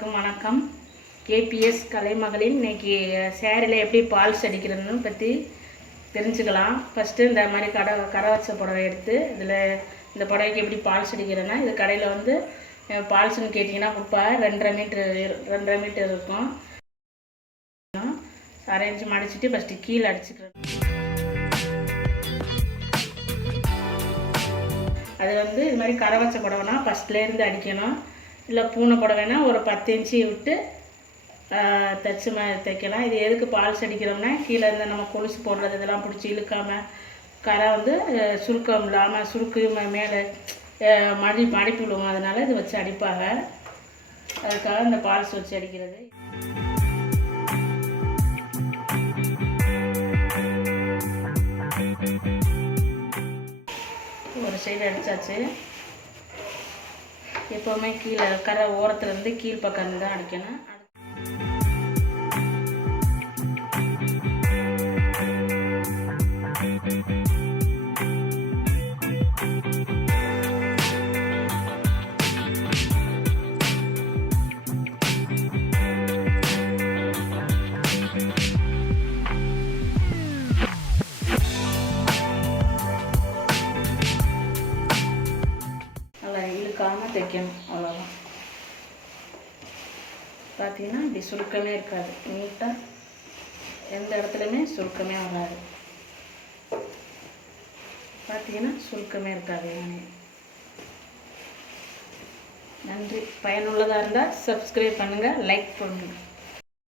அனைவருக்கும் வணக்கம். கேபிஎஸ் கலைமகளின் இன்னைக்கு சேரில் எப்படி பால்ஸ் அடிக்கிறதுன்னு பற்றி தெரிஞ்சுக்கலாம். ஃபஸ்ட்டு இந்த மாதிரி கடை கரை வச்ச புடவை எடுத்து இதில் இந்த புடவைக்கு எப்படி பால்ஸ் அடிக்கிறேன்னா இது கடையில் வந்து பால்ஸ்ன்னு பால்ஸ்னு கேட்டிங்கன்னா குப்பை ரெண்டரை மீட்ரு ரெண்டரை மீட்டர் இருக்கும். அரேஞ்ச் மடிச்சுட்டு ஃபஸ்ட்டு கீழே அடிச்சுக்கிறேன். அது வந்து இது மாதிரி கரை வச்ச புடவைனா ஃபஸ்ட்லேருந்து அடிக்கணும். இல்லை பூனை புடவைனா ஒரு பத்து இன்ச்சு விட்டு ஆஹ், தச்சு ம தைக்கலாம். இது எதுக்கு பால்ஸ் அடிக்கிறோம்னா கீழே இருந்து நம்ம கொலுசு போடுறது இதெல்லாம் பிடிச்சி இழுக்காமல் கரை வந்து சுருக்கம் இல்லாமல் சுருக்கு மேலே மடி மடிப்பு விழுவோம் அதனால் இது வச்சு அடிப்பாங்க. அதுக்காக இந்த பால்ஸ் வச்சு அடிக்கிறது. ஒரு சைடு அடித்தாச்சு எப்போவுமே கீழே கரை ஓரத்துலேருந்து கீழ் பக்கம் தான் அடிக்கணும். சுருக்காமல் தைக்கணும் அவ்வளோதான் பார்த்தீங்கன்னா இப்படி சுருக்கமே இருக்காது. நீட்டாக எந்த இடத்துலையுமே சுருக்கமே வராது. பார்த்தீங்கன்னா சுருக்கமே இருக்காது யானை நன்றி. பயனுள்ளதாக இருந்தால் சப்ஸ்கிரைப் பண்ணுங்கள் லைக் பண்ணுங்கள்